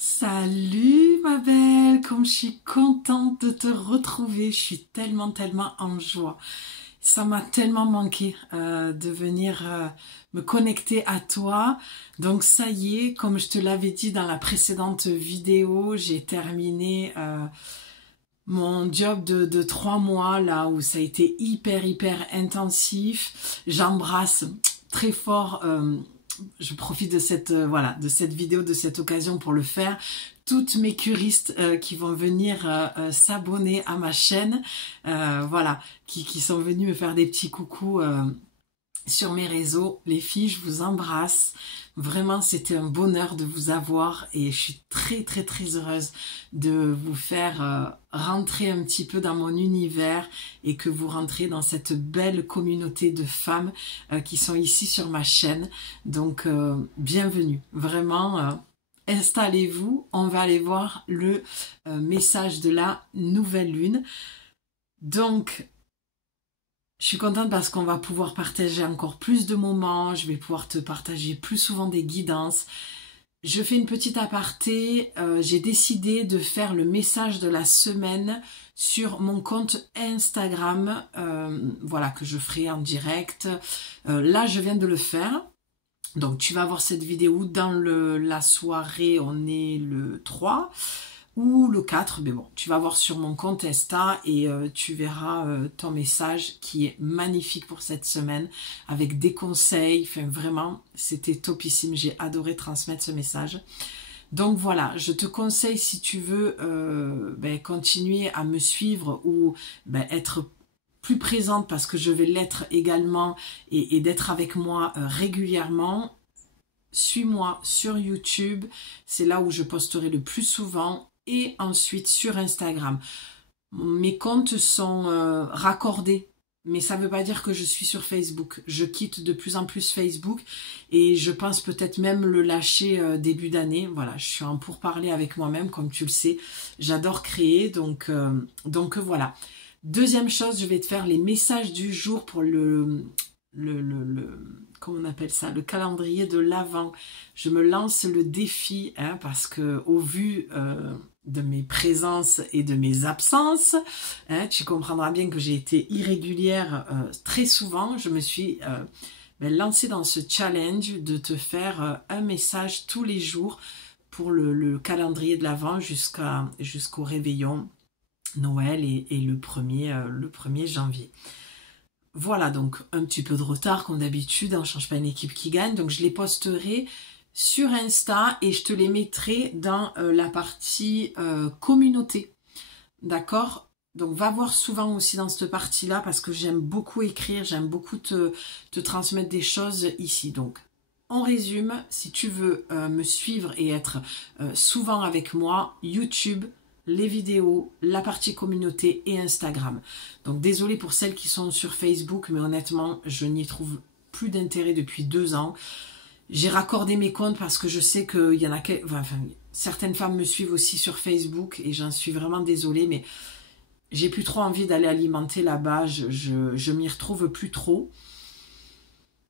Salut ma belle, comme je suis contente de te retrouver, je suis tellement en joie. Ça m'a tellement manqué de venir me connecter à toi. Donc ça y est, comme je te l'avais dit dans la précédente vidéo, j'ai terminé mon job de 3 mois là où ça a été hyper intensif. J'embrasse très fort. Je profite de cette voilà, de cette vidéo, de cette occasion pour le faire. Toutes mes curistes qui vont venir s'abonner à ma chaîne, voilà, qui sont venus me faire des petits coucous sur mes réseaux. Les filles, je vous embrasse. Vraiment, c'était un bonheur de vous avoir et je suis très heureuse de vous faire rentrer un petit peu dans mon univers et que vous rentrez dans cette belle communauté de femmes qui sont ici sur ma chaîne. Donc, bienvenue. Vraiment, installez-vous. On va aller voir le message de la nouvelle lune. Donc, je suis contente parce qu'on va pouvoir partager encore plus de moments, je vais pouvoir te partager plus souvent des guidances. Je fais une petite aparté, j'ai décidé de faire le message de la semaine sur mon compte Instagram, voilà, que je ferai en direct. Là, je viens de le faire. Donc, tu vas voir cette vidéo dans la soirée, on est le 3 ou le 4, mais bon, tu vas voir sur mon compte Insta et tu verras ton message qui est magnifique pour cette semaine, avec des conseils, enfin vraiment, c'était topissime, j'ai adoré transmettre ce message. Donc voilà, je te conseille si tu veux continuer à me suivre ou être plus présente parce que je vais l'être également et d'être avec moi régulièrement. Suis-moi sur YouTube, c'est là où je posterai le plus souvent. Et ensuite sur Instagram. Mes comptes sont raccordés, mais ça ne veut pas dire que je suis sur Facebook. Je quitte de plus en plus Facebook et je pense peut-être même le lâcher début d'année. Voilà, je suis en pourparlers avec moi-même, comme tu le sais. J'adore créer, donc voilà. Deuxième chose, je vais te faire les messages du jour pour comment on appelle ça, le calendrier de l'Avent. Je me lance le défi parce que au vu de mes présences et de mes absences, tu comprendras bien que j'ai été irrégulière très souvent. Je me suis lancée dans ce challenge de te faire un message tous les jours pour le calendrier de l'Avent jusqu'au réveillon Noël et le 1er janvier. Voilà, donc un petit peu de retard comme d'habitude, on ne change pas une équipe qui gagne, donc je les posterai sur Insta et je te les mettrai dans la partie communauté, d'accord? Donc va voir souvent aussi dans cette partie-là parce que j'aime beaucoup écrire, j'aime beaucoup te transmettre des choses ici. Donc en résume, si tu veux me suivre et être souvent avec moi, YouTube, les vidéos, la partie communauté et Instagram. Donc désolée pour celles qui sont sur Facebook, mais honnêtement, je n'y trouve plus d'intérêt depuis 2 ans. J'ai raccordé mes comptes parce que je sais qu'il y en a certaines femmes me suivent aussi sur Facebook et j'en suis vraiment désolée, mais j'ai plus trop envie d'aller alimenter là-bas, je m'y retrouve plus trop.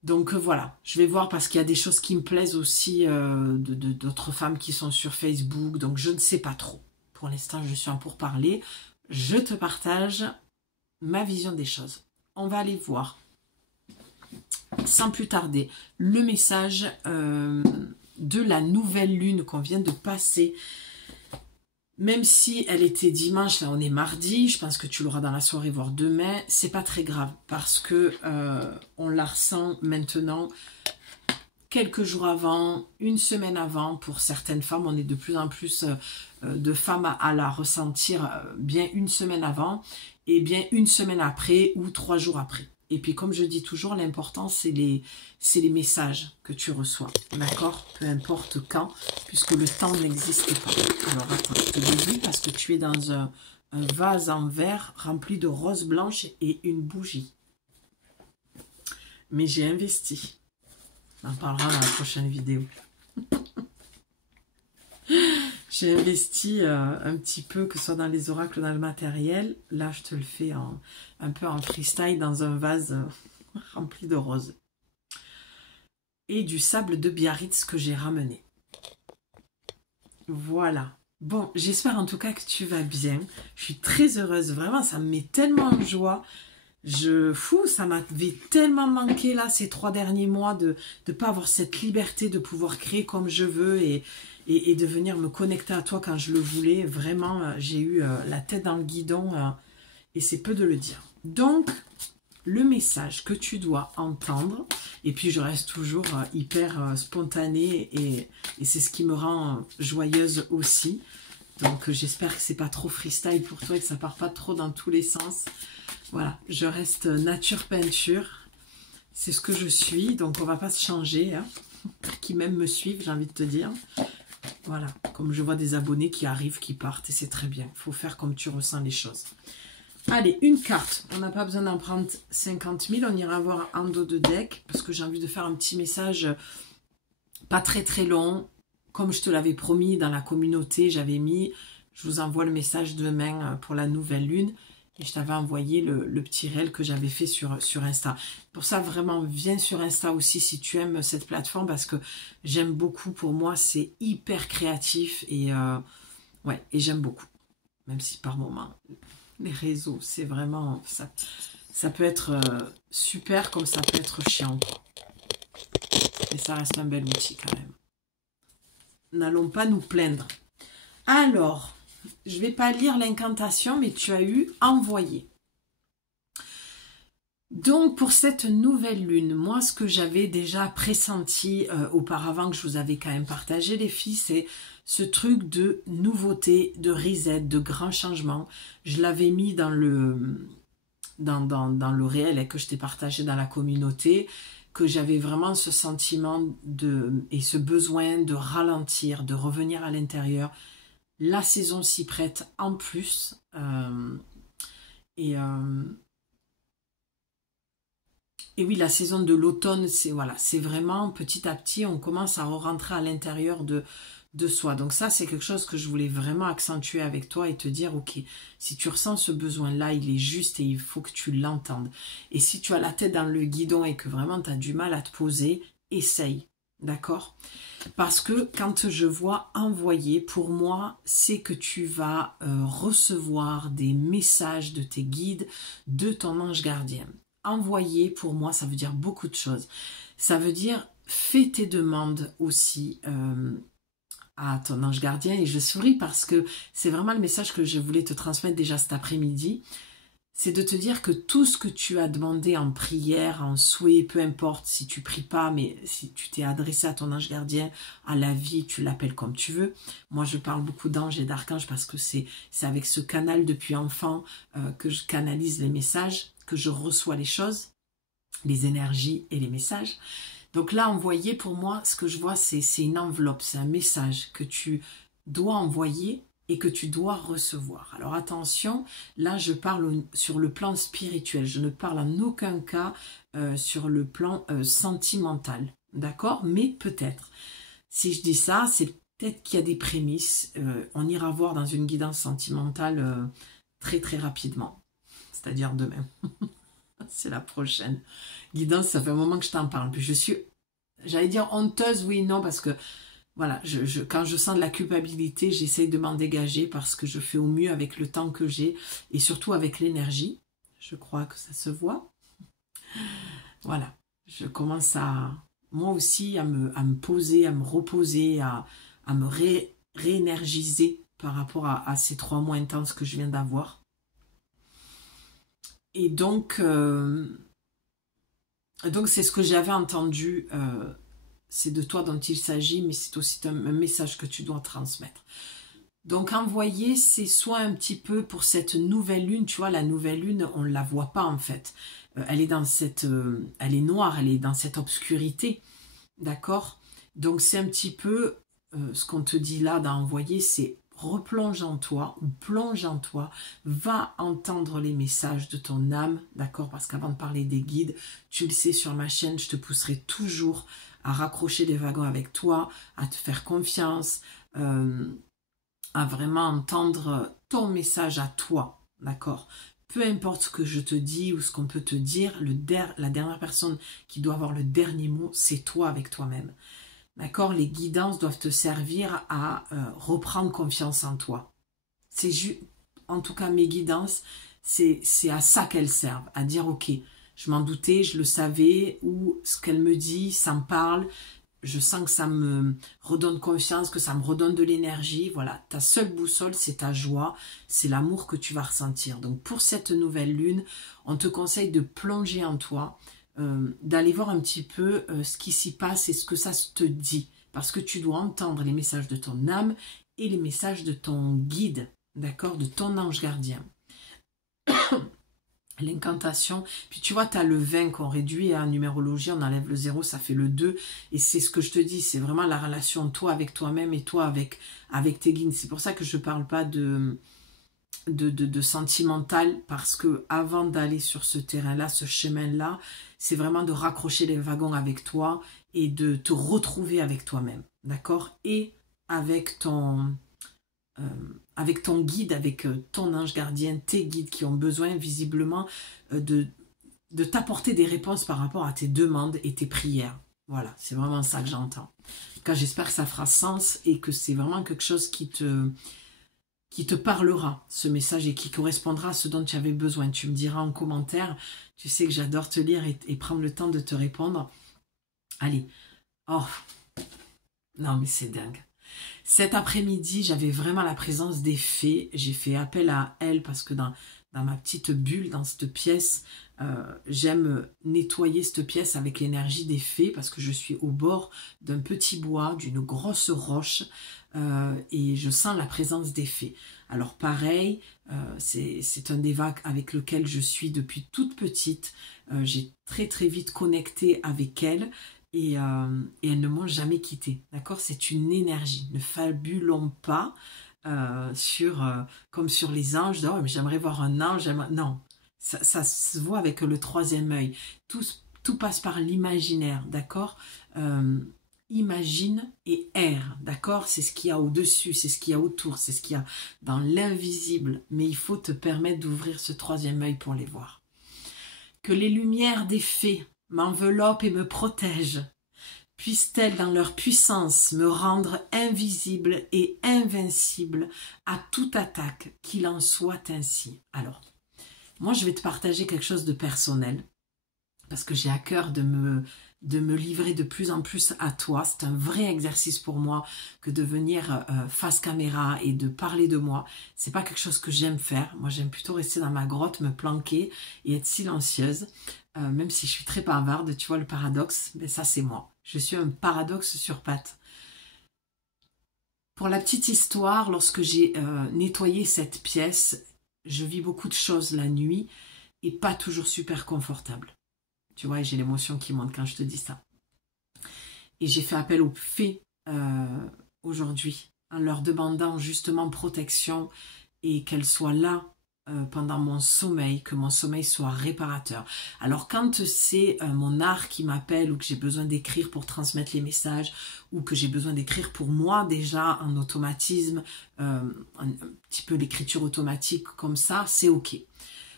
Donc voilà, je vais voir parce qu'il y a des choses qui me plaisent aussi d'autres femmes qui sont sur Facebook, donc je ne sais pas trop. Pour l'instant, je suis en pourparlers. Je te partage ma vision des choses. On va aller voir, sans plus tarder, le message de la nouvelle lune qu'on vient de passer. Même si elle était dimanche, là on est mardi, je pense que tu l'auras dans la soirée, voire demain, c'est pas très grave parce que on la ressent maintenant quelques jours avant, une semaine avant. Pour certaines femmes, on est de plus en plus de femmes à la ressentir bien une semaine avant et bien une semaine après ou 3 jours après. Et puis comme je dis toujours, l'important c'est les messages que tu reçois, d'accord? Peu importe quand, puisque le temps n'existe pas. Alors attends, je te dévie parce que tu es dans un vase en verre rempli de roses blanches et une bougie. Mais j'ai investi. On en parlera dans la prochaine vidéo. J'ai investi un petit peu, que ce soit dans les oracles, dans le matériel. Là, je te le fais un peu en freestyle dans un vase rempli de roses. Et du sable de Biarritz que j'ai ramené. Voilà. Bon, j'espère en tout cas que tu vas bien. Je suis très heureuse, vraiment, ça me met tellement en joie. Ça m'avait tellement manqué là ces 3 derniers mois de ne pas avoir cette liberté de pouvoir créer comme je veux et de venir me connecter à toi quand je le voulais. Vraiment, j'ai eu la tête dans le guidon et c'est peu de le dire. Donc, le message que tu dois entendre, et puis je reste toujours hyper spontanée et c'est ce qui me rend joyeuse aussi. Donc j'espère que c'est pas trop freestyle pour toi et que ça part pas trop dans tous les sens. Voilà, je reste nature peinture, c'est ce que je suis, donc on va pas se changer, hein. Qui même me suivent, j'ai envie de te dire. Voilà, comme je vois des abonnés qui arrivent, qui partent, et c'est très bien. Il faut faire comme tu ressens les choses. Allez, une carte. On n'a pas besoin d'en prendre 50 000. On ira voir un dos de deck parce que j'ai envie de faire un petit message pas très très long. Comme je te l'avais promis dans la communauté, j'avais mis, je vous envoie le message demain pour la nouvelle lune. Et je t'avais envoyé le petit réel que j'avais fait sur Insta. Pour ça, vraiment, viens sur Insta aussi si tu aimes cette plateforme parce que j'aime beaucoup. Pour moi, c'est hyper créatif et ouais, et j'aime beaucoup. Même si par moments... Les réseaux, c'est vraiment... Ça peut être super comme ça peut être chiant. Et ça reste un bel outil quand même. N'allons pas nous plaindre. Alors, je ne vais pas lire l'incantation, mais tu as eu envoyé. Donc, pour cette nouvelle lune, moi, ce que j'avais déjà pressenti auparavant, que je vous avais quand même partagé, les filles, c'est ce truc de nouveauté, de reset, de grand changement. Je l'avais mis dans le réel et que je t'ai partagé dans la communauté, que j'avais vraiment ce sentiment et ce besoin de ralentir, de revenir à l'intérieur. La saison s'y prête en plus. Et oui, la saison de l'automne, c'est voilà, c'est vraiment petit à petit, on commence à rentrer à l'intérieur de soi. Donc ça, c'est quelque chose que je voulais vraiment accentuer avec toi et te dire, ok, si tu ressens ce besoin-là, il est juste et il faut que tu l'entendes. Et si tu as la tête dans le guidon et que vraiment tu as du mal à te poser, essaye, d'accord? Parce que quand je vois envoyer, pour moi, c'est que tu vas recevoir des messages de tes guides, de ton ange gardien. Envoyer, pour moi, ça veut dire beaucoup de choses. Ça veut dire, fais tes demandes aussi à ton ange gardien. Et je souris parce que c'est vraiment le message que je voulais te transmettre déjà cet après-midi. C'est de te dire que tout ce que tu as demandé en prière, en souhait, peu importe si tu pries pas, mais si tu t'es adressé à ton ange gardien, à la vie, tu l'appelles comme tu veux. Moi, je parle beaucoup d'anges et d'archanges parce que c'est avec ce canal depuis enfant que je canalise les messages, que je reçois les choses, les énergies et les messages. Donc là, envoyer, pour moi, ce que je vois, c'est une enveloppe, c'est un message que tu dois envoyer et que tu dois recevoir. Alors attention, là je parle sur le plan spirituel, je ne parle en aucun cas sur le plan sentimental, d'accord? Mais peut-être. Si je dis ça, c'est peut-être qu'il y a des prémices, on ira voir dans une guidance sentimentale très très rapidement, c'est-à-dire demain. C'est la prochaine guidance, ça fait un moment que je t'en parle. Puis je suis, j'allais dire honteuse, oui, non, parce que voilà, quand je sens de la culpabilité, j'essaye de m'en dégager parce que je fais au mieux avec le temps que j'ai et surtout avec l'énergie. Je crois que ça se voit. Voilà, je commence moi aussi, à me poser, à me reposer, à me réénergiser par rapport à ces 3 mois intenses que je viens d'avoir. Et donc c'est ce que j'avais entendu. C'est de toi dont il s'agit, mais c'est aussi un message que tu dois transmettre. Donc envoyer, c'est soit un petit peu pour cette nouvelle lune, tu vois, la nouvelle lune, on ne la voit pas en fait. Elle est elle est noire, elle est dans cette obscurité, d'accord? Donc c'est un petit peu ce qu'on te dit là d'envoyer, c'est replonge en toi, ou plonge en toi, va entendre les messages de ton âme, d'accord? Parce qu'avant de parler des guides, tu le sais, sur ma chaîne, je te pousserai toujours à raccrocher les wagons avec toi, à te faire confiance, à vraiment entendre ton message à toi, d'accord? Peu importe ce que je te dis ou ce qu'on peut te dire, la dernière personne qui doit avoir le dernier mot, c'est toi avec toi-même. D'accord? Les guidances doivent te servir à reprendre confiance en toi. C'est en tout cas, mes guidances, c'est à ça qu'elles servent. À dire, ok, je m'en doutais, je le savais, ou ce qu'elle me dit, ça me parle. Je sens que ça me redonne confiance, que ça me redonne de l'énergie. Voilà, ta seule boussole, c'est ta joie, c'est l'amour que tu vas ressentir. Donc pour cette nouvelle lune, on te conseille de plonger en toi, d'aller voir un petit peu ce qui s'y passe et ce que ça te dit. Parce que tu dois entendre les messages de ton âme et les messages de ton guide, d'accord, de ton ange gardien. L'incantation, puis tu vois, tu as le 20 qu'on réduit en numérologie, on enlève le 0, ça fait le 2, et c'est ce que je te dis, c'est vraiment la relation toi avec toi-même et toi avec tes guides. C'est pour ça que je ne parle pas de sentimental, parce que avant d'aller sur ce terrain-là, ce chemin-là, c'est vraiment de raccrocher les wagons avec toi et de te retrouver avec toi-même, d'accord? Et avec ton guide, avec ton ange gardien, tes guides qui ont besoin visiblement de t'apporter des réponses par rapport à tes demandes et tes prières. Voilà, c'est vraiment ça que j'entends. En tout cas, j'espère que ça fera sens et que c'est vraiment quelque chose qui te parlera, ce message, et qui correspondra à ce dont tu avais besoin. Tu me diras en commentaire, tu sais que j'adore te lire et prendre le temps de te répondre. Allez, oh, non mais c'est dingue. Cet après-midi, j'avais vraiment la présence des fées. J'ai fait appel à elles parce que dans ma petite bulle, dans cette pièce, j'aime nettoyer cette pièce avec l'énergie des fées parce que je suis au bord d'un petit bois, d'une grosse roche, et je sens la présence des fées. Alors pareil, c'est un des vagues avec lequel je suis depuis toute petite. J'ai très vite connecté avec elles. Et elles ne m'ont jamais quitté, d'accord? C'est une énergie. Ne fabulons pas comme sur les anges. Oh, mais j'aimerais voir un ange. Non, ça se voit avec le troisième œil. Tout passe par l'imaginaire, d'accord? Imagine et erre, d'accord? C'est ce qu'il y a au-dessus, c'est ce qu'il y a autour, c'est ce qu'il y a dans l'invisible. Mais il faut te permettre d'ouvrir ce troisième œil pour les voir. Que les lumières des fées m'enveloppent et me protègent. Puissent-elles dans leur puissance me rendre invisible et invincible à toute attaque, qu'il en soit ainsi. Alors, moi je vais te partager quelque chose de personnel, parce que j'ai à cœur de me livrer de plus en plus à toi. C'est un vrai exercice pour moi que de venir face caméra et de parler de moi. C'est pas quelque chose que j'aime faire. Moi j'aime plutôt rester dans ma grotte, me planquer et être silencieuse. Même si je suis très bavarde, tu vois le paradoxe, mais ça c'est moi. Je suis un paradoxe sur pattes. Pour la petite histoire, lorsque j'ai nettoyé cette pièce, je vis beaucoup de choses la nuit et pas toujours super confortable. Tu vois, j'ai l'émotion qui monte quand je te dis ça. Et j'ai fait appel aux fées aujourd'hui, en leur demandant justement protection et qu'elles soient là pendant mon sommeil, que mon sommeil soit réparateur. Alors quand c'est mon art qui m'appelle, ou que j'ai besoin d'écrire pour transmettre les messages, ou que j'ai besoin d'écrire pour moi déjà en automatisme, un petit peu l'écriture automatique comme ça, c'est ok.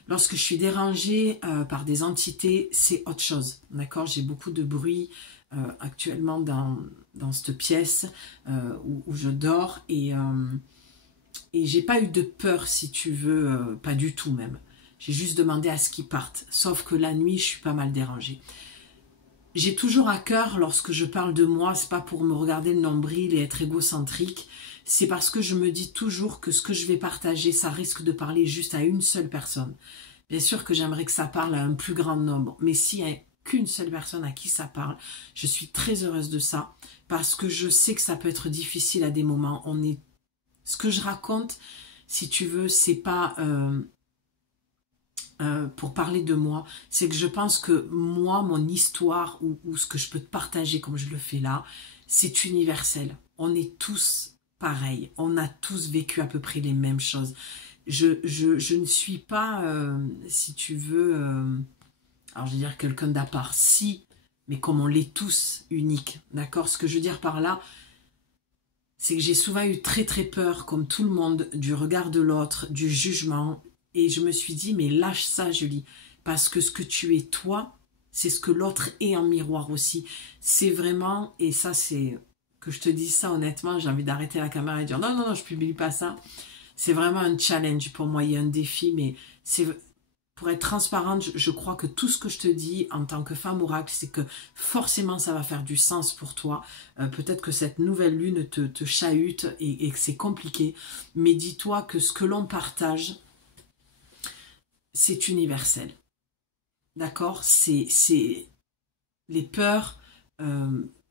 Lorsque je suis dérangée par des entités, c'est autre chose, d'accord? J'ai beaucoup de bruit actuellement dans cette pièce où je dors, et j'ai pas eu de peur, si tu veux, pas du tout même. J'ai juste demandé à ce qu'ils partent, sauf que la nuit, je suis pas mal dérangée. J'ai toujours à cœur, lorsque je parle de moi, c'est pas pour me regarder le nombril et être égocentrique, c'est parce que je me dis toujours que ce que je vais partager, ça risque de parler juste à une seule personne. Bien sûr que j'aimerais que ça parle à un plus grand nombre, mais s'il n'y a qu'une seule personne à qui ça parle, je suis très heureuse de ça, parce que je sais que ça peut être difficile à des moments. Ce que je raconte, si tu veux, c'est pas pour parler de moi, c'est que je pense que moi, mon histoire, ou ce que je peux te partager comme je le fais là, c'est universel. On est tous pareils, on a tous vécu à peu près les mêmes choses. Je ne suis pas, si tu veux, alors je vais dire quelqu'un d'à part, si, mais comme on l'est tous, unique, d'accord? Ce que je veux dire par là, c'est que j'ai souvent eu très peur, comme tout le monde, du regard de l'autre, du jugement. Et je me suis dit, mais lâche ça, Julie, parce que ce que tu es toi, c'est ce que l'autre est en miroir aussi. C'est vraiment, et ça c'est que je te dise ça honnêtement, j'ai envie d'arrêter la caméra et dire non, non, non, je publie pas ça. C'est vraiment un challenge pour moi, il y a un défi, mais c'est pour être transparente, je crois que tout ce que je te dis en tant que femme oracle, c'est que forcément ça va faire du sens pour toi. Peut-être que cette nouvelle lune te chahute et que c'est compliqué, mais dis-toi que ce que l'on partage, c'est universel. D'accord? C'est les peurs,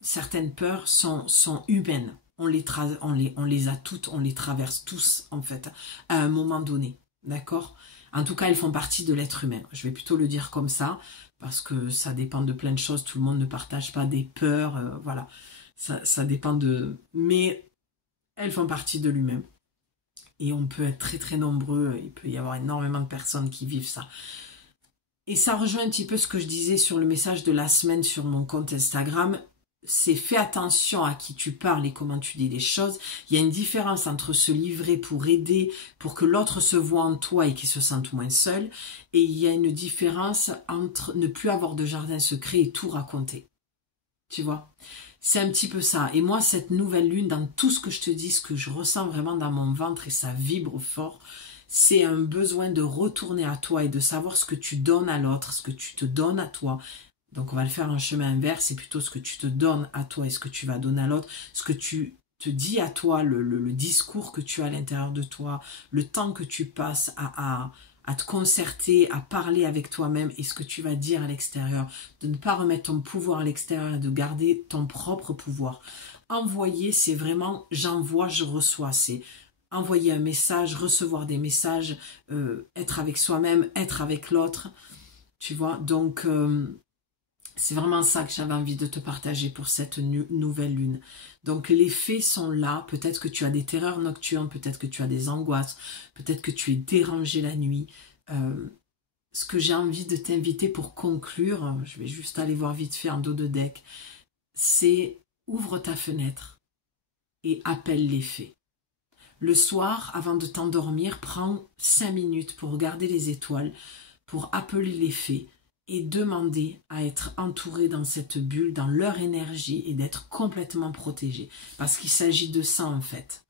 certaines peurs sont humaines. On les a toutes, on les traverse tous, en fait, à un moment donné. D'accord? En tout cas, elles font partie de l'être humain. Je vais plutôt le dire comme ça, parce que ça dépend de plein de choses. Tout le monde ne partage pas des peurs, voilà. Ça dépend de... Mais elles font partie de l'humain. Et on peut être très très nombreux. Il peut y avoir énormément de personnes qui vivent ça. Et ça rejoint un petit peu ce que je disais sur le message de la semaine sur mon compte Instagram. C'est fais attention à qui tu parles et comment tu dis les choses. Il y a une différence entre se livrer pour aider, pour que l'autre se voit en toi et qu'il se sente moins seul. Et il y a une différence entre ne plus avoir de jardin secret et tout raconter. Tu vois? C'est un petit peu ça. Et moi, cette nouvelle lune, dans tout ce que je te dis, ce que je ressens vraiment dans mon ventre et ça vibre fort, c'est un besoin de retourner à toi et de savoir ce que tu donnes à l'autre, ce que tu te donnes à toi. Donc on va le faire en chemin inverse, c'est plutôt ce que tu te donnes à toi et ce que tu vas donner à l'autre, ce que tu te dis à toi, le discours que tu as à l'intérieur de toi, le temps que tu passes à te concerter, à parler avec toi-même et ce que tu vas dire à l'extérieur, de ne pas remettre ton pouvoir à l'extérieur et de garder ton propre pouvoir. Envoyer, c'est vraiment j'envoie, je reçois, c'est envoyer un message, recevoir des messages, être avec soi-même, être avec l'autre, tu vois, donc... c'est vraiment ça que j'avais envie de te partager pour cette nouvelle lune. Donc les faits sont là. Peut-être que tu as des terreurs nocturnes, peut-être que tu as des angoisses, peut-être que tu es dérangé la nuit. Ce que j'ai envie de t'inviter pour conclure, je vais juste aller voir vite fait en dos de deck, c'est ouvre ta fenêtre et appelle les faits. Le soir, avant de t'endormir, prends 5 minutes pour regarder les étoiles, pour appeler les faits. Et demander à être entouré dans cette bulle, dans leur énergie et d'être complètement protégé. Parce qu'il s'agit de ça en fait.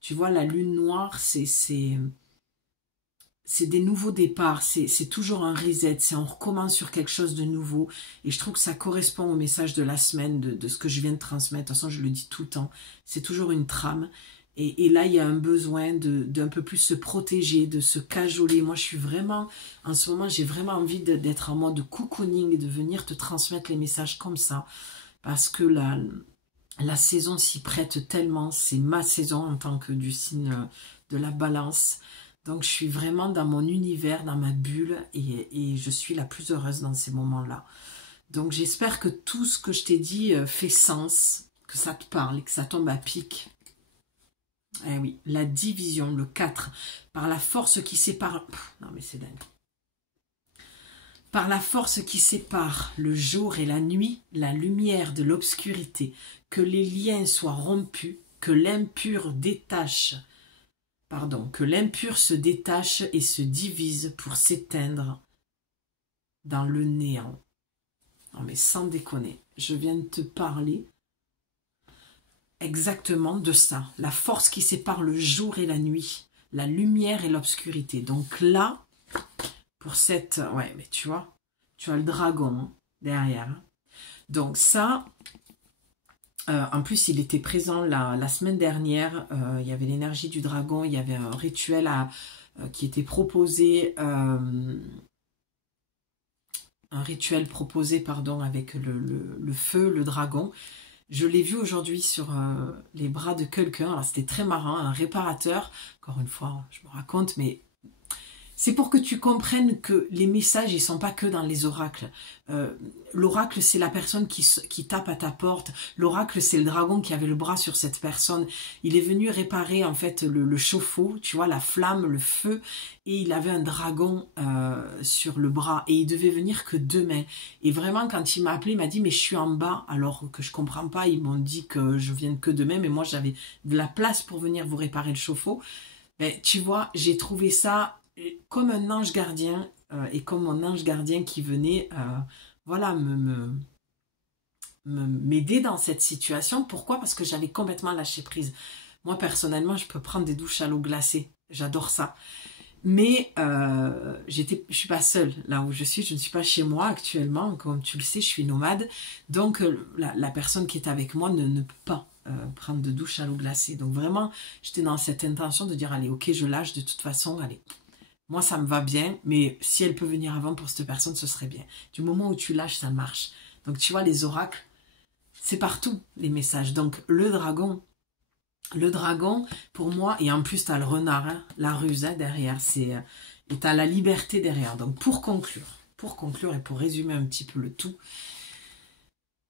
Tu vois, la lune noire, c'est des nouveaux départs, c'est toujours un reset, c'est on recommence sur quelque chose de nouveau. Et je trouve que ça correspond au message de la semaine, de ce que je viens de transmettre. De toute façon, je le dis tout le temps, c'est toujours une trame. Et là, il y a un besoin d'un peu plus se protéger, de se cajoler. Moi, je suis vraiment, en ce moment, j'ai vraiment envie d'être en mode cocooning et de venir te transmettre les messages comme ça. Parce que la saison s'y prête tellement. C'est ma saison en tant que du signe de la balance. Donc, je suis vraiment dans mon univers, dans ma bulle. Et je suis la plus heureuse dans ces moments-là. Donc, j'espère que tout ce que je t'ai dit fait sens, que ça te parle et que ça tombe à pic. Eh oui, la division, le 4, par la force qui sépare... non mais c'est dingue. Par la force qui sépare le jour et la nuit, la lumière de l'obscurité, que les liens soient rompus, que l'impur se détache et se divise pour s'éteindre dans le néant. Non mais sans déconner, je viens de te parler exactement de ça, la force qui sépare le jour et la nuit, la lumière et l'obscurité. Donc là, pour cette... ouais, mais tu vois, tu as le dragon derrière. Donc ça, en plus, il était présent la semaine dernière, il y avait l'énergie du dragon, il y avait un rituel qui était proposé, avec le feu, le dragon. Je l'ai vu aujourd'hui sur les bras de quelqu'un. Alors c'était très marrant, un réparateur. Encore une fois, je me raconte, mais c'est pour que tu comprennes que les messages, ils sont pas que dans les oracles. L'oracle, c'est la personne qui tape à ta porte. L'oracle, c'est le dragon qui avait le bras sur cette personne. Il est venu réparer en fait le chauffe-eau, tu vois, la flamme, le feu. Et il avait un dragon sur le bras. Et il devait venir que demain. Et vraiment, quand il m'a appelé, il m'a dit, mais je suis en bas. Alors que je comprends pas, ils m'ont dit que je vienne que demain. Mais moi, j'avais de la place pour venir vous réparer le chauffe-eau. Mais tu vois, j'ai trouvé ça... comme un ange gardien et comme mon ange gardien qui venait voilà m'aider dans cette situation. Pourquoi? Parce que j'avais complètement lâché prise. Moi, personnellement, je peux prendre des douches à l'eau glacée. J'adore ça. Mais je suis pas seule là où je ne suis pas chez moi actuellement. Comme tu le sais, je suis nomade. Donc, la personne qui est avec moi ne peut pas prendre de douche à l'eau glacée. Donc, vraiment, j'étais dans cette intention de dire, allez, ok, je lâche de toute façon, allez. Moi, ça me va bien, mais si elle peut venir avant pour cette personne, ce serait bien. Du moment où tu lâches, ça marche. Donc, tu vois, les oracles, c'est partout, les messages. Donc, le dragon, pour moi, et en plus, tu as le renard, hein, la ruse hein, derrière, et tu as la liberté derrière. Donc, pour conclure et pour résumer un petit peu le tout,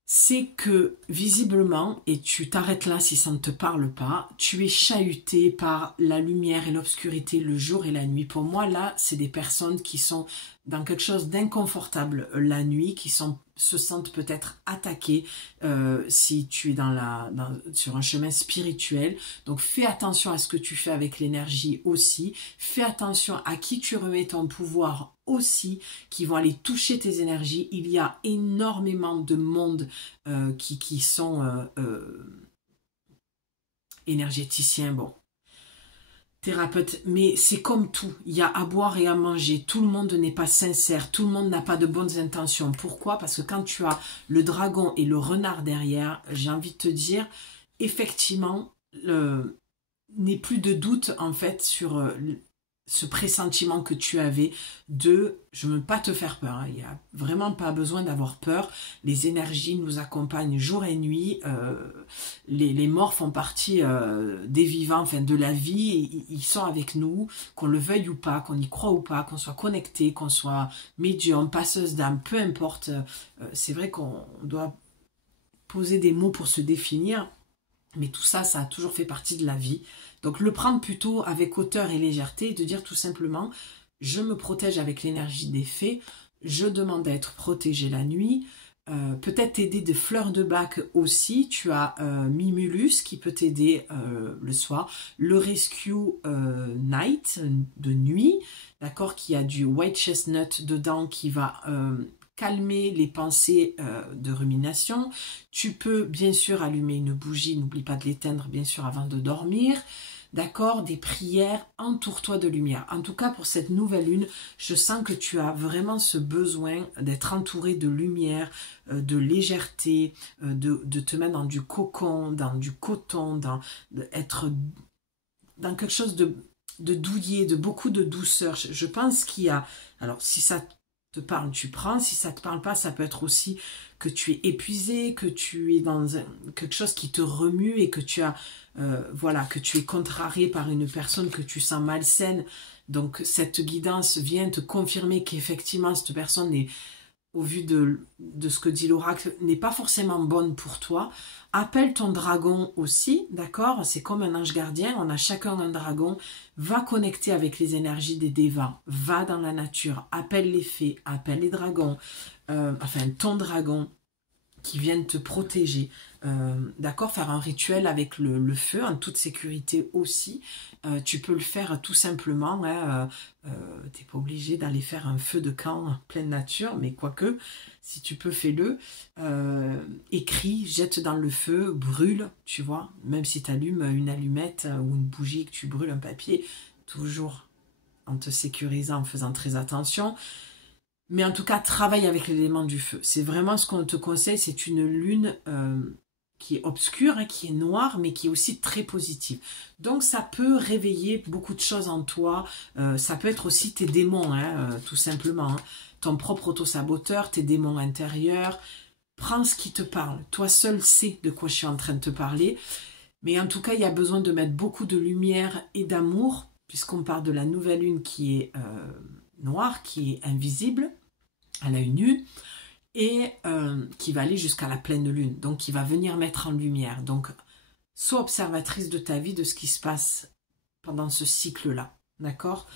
c'est que visiblement, et tu t'arrêtes là si ça ne te parle pas, tu es chahuté par la lumière et l'obscurité, le jour et la nuit. Pour moi, là, c'est des personnes qui sont dans quelque chose d'inconfortable la nuit, qui se sentent peut-être attaquées si tu es sur un chemin spirituel. Donc fais attention à ce que tu fais avec l'énergie aussi. Fais attention à qui tu remets ton pouvoir aussi, qui vont aller toucher tes énergies. Il y a énormément de monde qui sont énergéticiens, bon, thérapeute, mais c'est comme tout, il y a à boire et à manger, tout le monde n'est pas sincère, tout le monde n'a pas de bonnes intentions. Pourquoi? Parce que quand tu as le dragon et le renard derrière, j'ai envie de te dire, effectivement, n'est plus de doute en fait sur ce pressentiment que tu avais de je ne veux pas te faire peur, hein. Il n'y a vraiment pas besoin d'avoir peur, les énergies nous accompagnent jour et nuit, les morts font partie des vivants, enfin de la vie, ils sont avec nous, qu'on le veuille ou pas, qu'on y croit ou pas, qu'on soit connecté, qu'on soit médium, passeuse d'âme, peu importe, c'est vrai qu'on doit poser des mots pour se définir, mais tout ça, ça a toujours fait partie de la vie. Donc le prendre plutôt avec hauteur et légèreté et de dire tout simplement, je me protège avec l'énergie des fées, je demande à être protégée la nuit, peut-être t'aider de fleurs de bac aussi, tu as Mimulus qui peut t'aider le soir, le Rescue Night de nuit, d'accord, qui a du White Chestnut dedans qui va calmer les pensées de rumination. Tu peux bien sûr allumer une bougie, n'oublie pas de l'éteindre bien sûr avant de dormir. D'accord, des prières, entoure-toi de lumière. En tout cas, pour cette nouvelle lune, je sens que tu as vraiment ce besoin d'être entouré de lumière, de légèreté, de te mettre dans du cocon, dans du coton, être dans quelque chose de douillet, de beaucoup de douceur. Je pense qu'il y a... Alors, si ça te parle, tu prends. Si ça te parle pas, ça peut être aussi que tu es épuisé, que tu es dans quelque chose qui te remue et que tu as... voilà, que tu es contrarié par une personne que tu sens malsaine. Donc, cette guidance vient te confirmer qu'effectivement, cette personne est, au vu de ce que dit l'oracle, n'est pas forcément bonne pour toi. Appelle ton dragon aussi, d'accord? C'est comme un ange gardien, on a chacun un dragon. Va connecter avec les énergies des dévas, va dans la nature, appelle les fées, appelle les dragons, enfin ton dragon qui viennent te protéger. D'accord, faire un rituel avec le feu en toute sécurité aussi. Tu peux le faire tout simplement. Hein, t'es pas obligé d'aller faire un feu de camp en pleine nature, mais quoique, si tu peux, fais-le. Écris, jette dans le feu, brûle, tu vois. Même si tu allumes une allumette ou une bougie, que tu brûles un papier, toujours en te sécurisant, en faisant très attention. Mais en tout cas, travaille avec l'élément du feu. C'est vraiment ce qu'on te conseille. C'est une lune qui est obscure, hein, qui est noire, mais qui est aussi très positive. Donc, ça peut réveiller beaucoup de choses en toi. Ça peut être aussi tes démons, hein, tout simplement. Hein. Ton propre auto-saboteur, tes démons intérieurs. Prends ce qui te parle. Toi seul sais de quoi je suis en train de te parler. Mais en tout cas, il y a besoin de mettre beaucoup de lumière et d'amour, puisqu'on parle de la nouvelle lune qui est... noire, qui est invisible à l'œil nu et qui va aller jusqu'à la pleine lune, donc qui va venir mettre en lumière. Donc, sois observatrice de ta vie, de ce qui se passe pendant ce cycle-là, d'accord?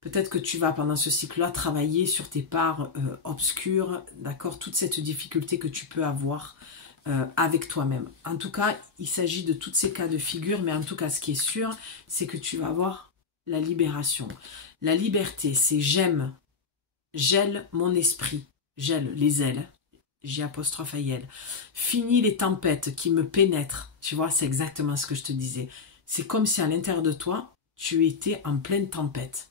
Peut-être que tu vas, pendant ce cycle-là, travailler sur tes parts obscures, d'accord? Toute cette difficulté que tu peux avoir avec toi-même. En tout cas, il s'agit de tous ces cas de figure, mais en tout cas, ce qui est sûr, c'est que tu vas avoir la libération. La liberté, c'est j'aime, gèle mon esprit, gèle les ailes, J'. Fini les tempêtes qui me pénètrent. Tu vois, c'est exactement ce que je te disais. C'est comme si à l'intérieur de toi, tu étais en pleine tempête.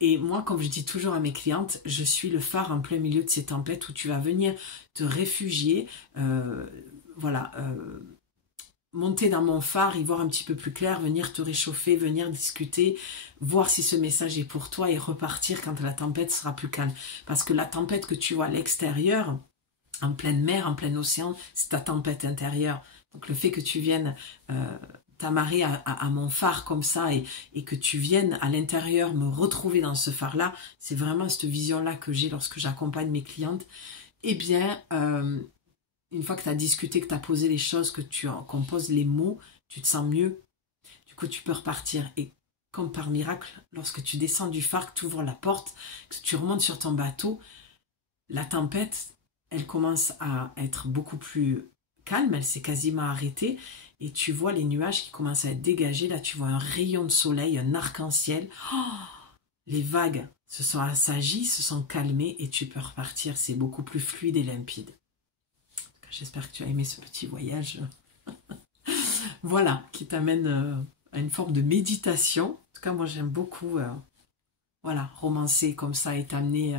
Et moi, comme je dis toujours à mes clientes, je suis le phare en plein milieu de ces tempêtes où tu vas venir te réfugier, monter dans mon phare, y voir un petit peu plus clair, venir te réchauffer, venir discuter, voir si ce message est pour toi et repartir quand la tempête sera plus calme. Parce que la tempête que tu vois à l'extérieur, en pleine mer, en plein océan, c'est ta tempête intérieure. Donc le fait que tu viennes t'amarrer à mon phare comme ça et que tu viennes à l'intérieur me retrouver dans ce phare-là, c'est vraiment cette vision-là que j'ai lorsque j'accompagne mes clientes. Eh bien, une fois que tu as discuté, que tu as posé les choses, qu'on pose les mots, tu te sens mieux. Du coup, tu peux repartir. Et comme par miracle, lorsque tu descends du phare, que tu ouvres la porte, que tu remontes sur ton bateau, la tempête, elle commence à être beaucoup plus calme, elle s'est quasiment arrêtée. Et tu vois les nuages qui commencent à être dégagés. Là, tu vois un rayon de soleil, un arc-en-ciel. Oh, les vagues se sont assagies, se sont calmées et tu peux repartir. C'est beaucoup plus fluide et limpide. J'espère que tu as aimé ce petit voyage. Voilà, qui t'amène à une forme de méditation. En tout cas, moi, j'aime beaucoup romancer comme ça et t'amener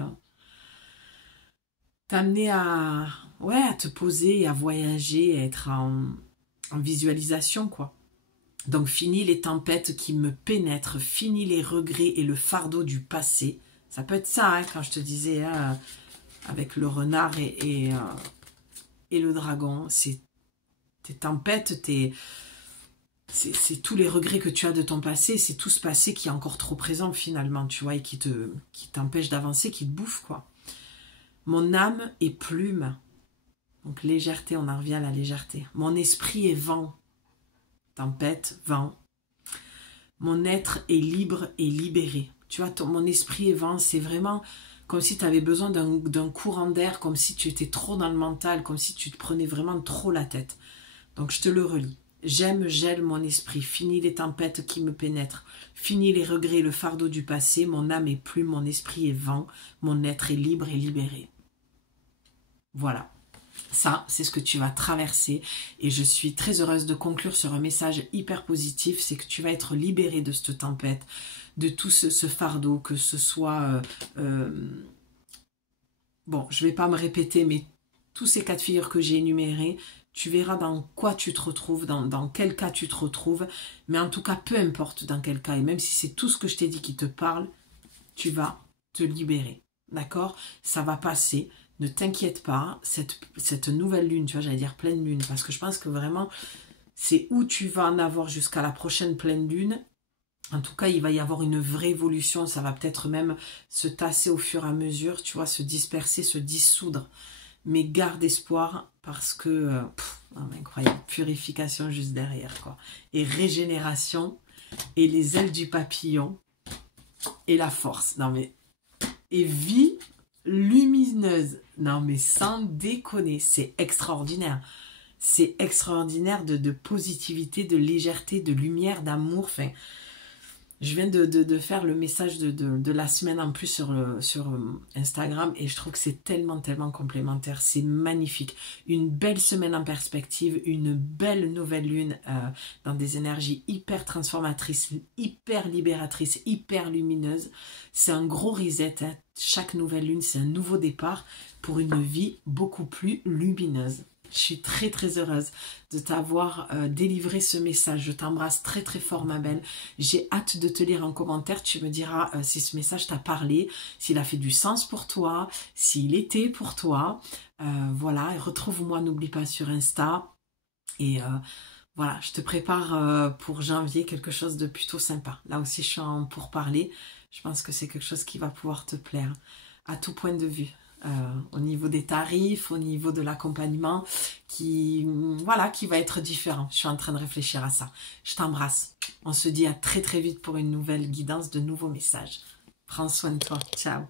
à te poser, à voyager, à être en visualisation, quoi. Donc, fini les tempêtes qui me pénètrent, fini les regrets et le fardeau du passé. Ça peut être ça, hein, quand je te disais, hein, avec le renard et le dragon. C'est tes tempêtes, c'est tous les regrets que tu as de ton passé, c'est tout ce passé qui est encore trop présent finalement, tu vois, et qui t'empêche d'avancer, qui te bouffe, quoi. Mon âme est plume. Donc légèreté, on en revient à la légèreté. Mon esprit est vent. Tempête, vent. Mon être est libre et libéré. Tu vois, mon esprit est vent, c'est vraiment comme si tu avais besoin d'un courant d'air, comme si tu étais trop dans le mental, comme si tu te prenais vraiment trop la tête. Donc je te le relis. J'aime, gèle mon esprit. Fini les tempêtes qui me pénètrent. Fini les regrets, le fardeau du passé. Mon âme est plume, mon esprit est vent. Mon être est libre et libéré. Voilà. Ça, c'est ce que tu vas traverser et je suis très heureuse de conclure sur un message hyper positif, c'est que tu vas être libéré de cette tempête, de tout ce fardeau, que ce soit... bon, je ne vais pas me répéter, mais tous ces cas de figure que j'ai énumérés, tu verras dans quoi tu te retrouves, dans quel cas tu te retrouves, mais en tout cas, peu importe dans quel cas, et même si c'est tout ce que je t'ai dit qui te parle, tu vas te libérer, d'accord? Ça va passer. Ne t'inquiète pas, cette nouvelle lune, tu vois, j'allais dire pleine lune, parce que je pense que vraiment, c'est où tu vas en avoir jusqu'à la prochaine pleine lune. En tout cas, il va y avoir une vraie évolution, ça va peut-être même se tasser au fur et à mesure, tu vois, se disperser, se dissoudre. Mais garde espoir, parce que, incroyable, purification juste derrière, quoi. Et régénération, et les ailes du papillon, et la force. Non mais, et vie lumineuse. Non mais sans déconner, c'est extraordinaire. C'est extraordinaire de positivité, de légèreté, de lumière, d'amour. Enfin, je viens de faire le message de la semaine en plus sur Instagram et je trouve que c'est tellement complémentaire. C'est magnifique. Une belle semaine en perspective, une belle nouvelle lune dans des énergies hyper transformatrices, hyper libératrices, hyper lumineuses. C'est un gros reset, hein. Chaque nouvelle lune, c'est un nouveau départ pour une vie beaucoup plus lumineuse. Je suis très heureuse de t'avoir délivré ce message. Je t'embrasse très fort, ma belle. J'ai hâte de te lire en commentaire. Tu me diras si ce message t'a parlé, s'il a fait du sens pour toi, s'il était pour toi. Voilà, et retrouve-moi, n'oublie pas, sur Insta. Et voilà, je te prépare pour janvier quelque chose de plutôt sympa. Là aussi, je suis en pourparlers. Je pense que c'est quelque chose qui va pouvoir te plaire à tout point de vue. Au niveau des tarifs, au niveau de l'accompagnement, qui va être différent. Je suis en train de réfléchir à ça. Je t'embrasse. On se dit à très vite pour une nouvelle guidance, de nouveaux messages. Prends soin de toi. Ciao.